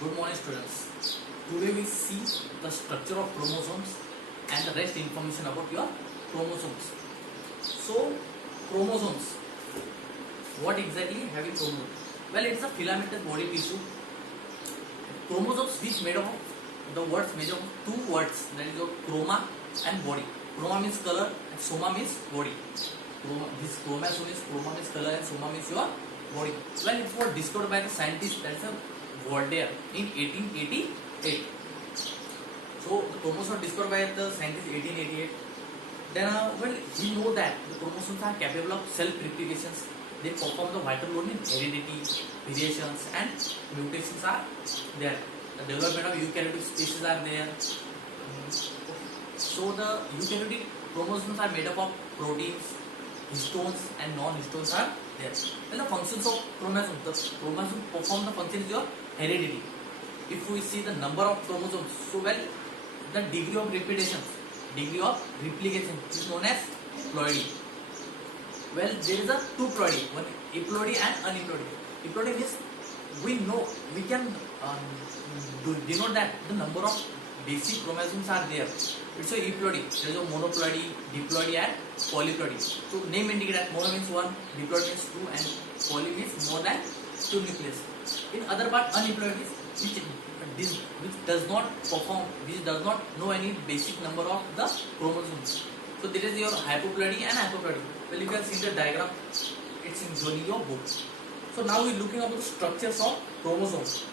Good morning, students. Today we see the structure of chromosomes and the rest information about your chromosomes. So, chromosomes. What exactly having chromosomes? Well, it is a filamentous body tissue. Chromosomes which made up of the words made up of two words, that is your chroma and body. Chroma means color and soma means body. This chromosome is chroma means color and soma means your body. Well, it was discovered by the scientist, that is a Voltaire in 1888. So the chromosomes discovered by the scientist 1888. Then well, we know that the chromosomes are capable of self-replications. They perform the vital role in heredity, variations, and mutations are there. The development of eukaryotic species are there. So the eukaryotic chromosomes are made up of proteins, histones, and non-histones are there. Then the functions of chromosomes. The chromosome perform the function is your heredity. If we see the number of chromosomes, so well, the degree of replication is known as ploidy. Well, there is a two ploidy, one euploidy and aneuploidy. Euploidy means we can denote that the number of basic chromosomes are there. It's a euploidy. There is a monoploidy, diploidy, and polyploidy. So name indicate that mono means one, diploid means two, and poly means more than two nucleus. In other part, aneuploidy which does not perform, which does not know any basic number of the chromosomes. So there is your hypoploidy and hypoploidy. Well, you can see the diagram. It's in your book. So now we're looking about the structures of chromosomes.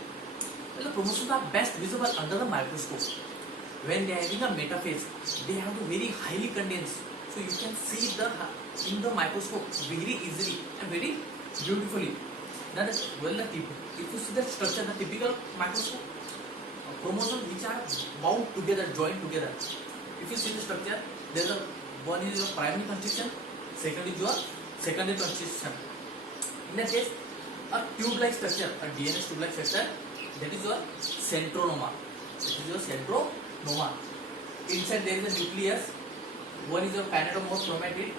Well, the chromosomes are best visible under the microscope. When they are having a metaphase, they have to very highly condensed. So you can see the in the microscope very easily and very beautifully. That is well if you see the structure, the typical microscope chromosomes which are bound together, joined together. If you see the structure, there is one is your primary constitution, second is your secondary constitution. In that case, a tube-like structure, a DNA tube-like structure, that is your centromere. Inside there is a nucleus. One is your kinetochore chromatid.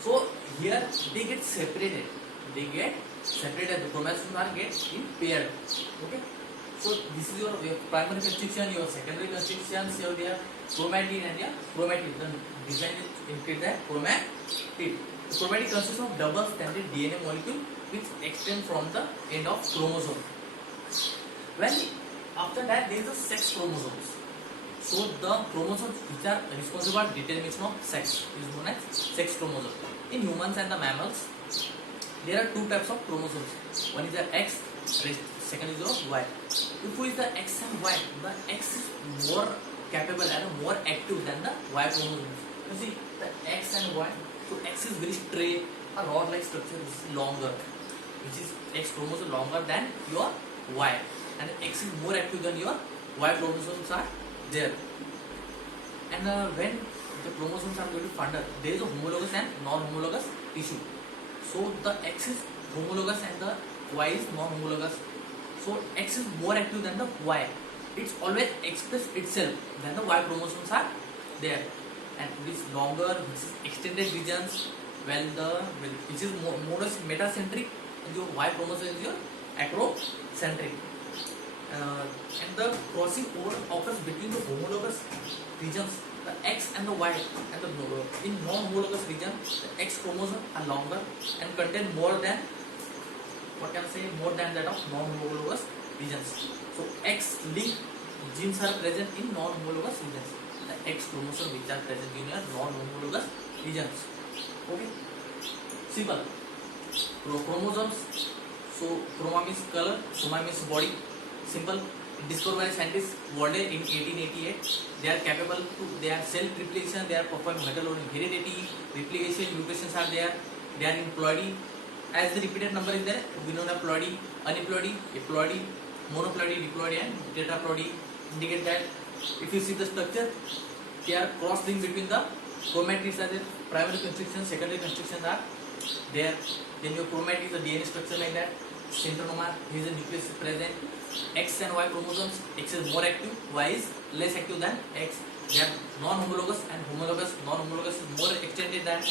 So here they get separated. The chromosomes are get paired. Okay. So this is your primary constitution, your secondary constitutions, your chromatid and your chromatid. The design is include the chromatid. The chromatid consists of double-stranded DNA molecule which extend from the end of chromosome. Well, after that there is a sex chromosomes. So the chromosomes which are responsible for determination of sex is known as sex chromosome. In humans and the mammals, there are two types of chromosomes. One is the X, second is the Y. If we is the X and Y, the X is more capable and more active than the Y chromosomes. You see the X and Y. So X is very straight, a rod-like structure is longer, which is X chromosome longer than your Y, and X is more active than your Y chromosomes are there. And when the chromosomes are going to founder, there is a homologous and non-homologous tissue. So the X is homologous and the Y is non-homologous. So X is more active than the Y. It's always express itself than the Y chromosomes are there. And this longer, which is extended regions, which is more metacentric, and your Y chromosome is your acrocentric. And the crossing over occurs between the homologous regions, the X and the Y, and the in non-homologous region, the X chromosome are longer and contain more than that of non-homologous regions. So X-linked genes are present in non-homologous regions. The X chromosome which are present in your non-homologous regions. Okay, simple. Chromosomes. So chroma means color, soma means body. Simple. Discovered by scientists Voltaire in 1888. They are self-replication. They are performing vital role in heredity, replication, mutations are there. They are in ploidy. As the repeated number is there, we know the ploidy, aneuploidy, euploidy, monoploidy, diploidy, and tetraploidy. Indicate that if you see the structure, they are cross-linked between the chromatids are there. Primary constitutions, secondary constitutions are there. Then your chromatid is a DNA structure like that. Centromere, here is a nucleus present. X and Y chromosomes, X is more active, Y is less active than X. They are non-homologous and homologous. Non-homologous is more extended than.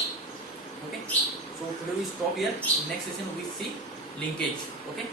Okay. So today we stop here. Next session we see linkage. Okay.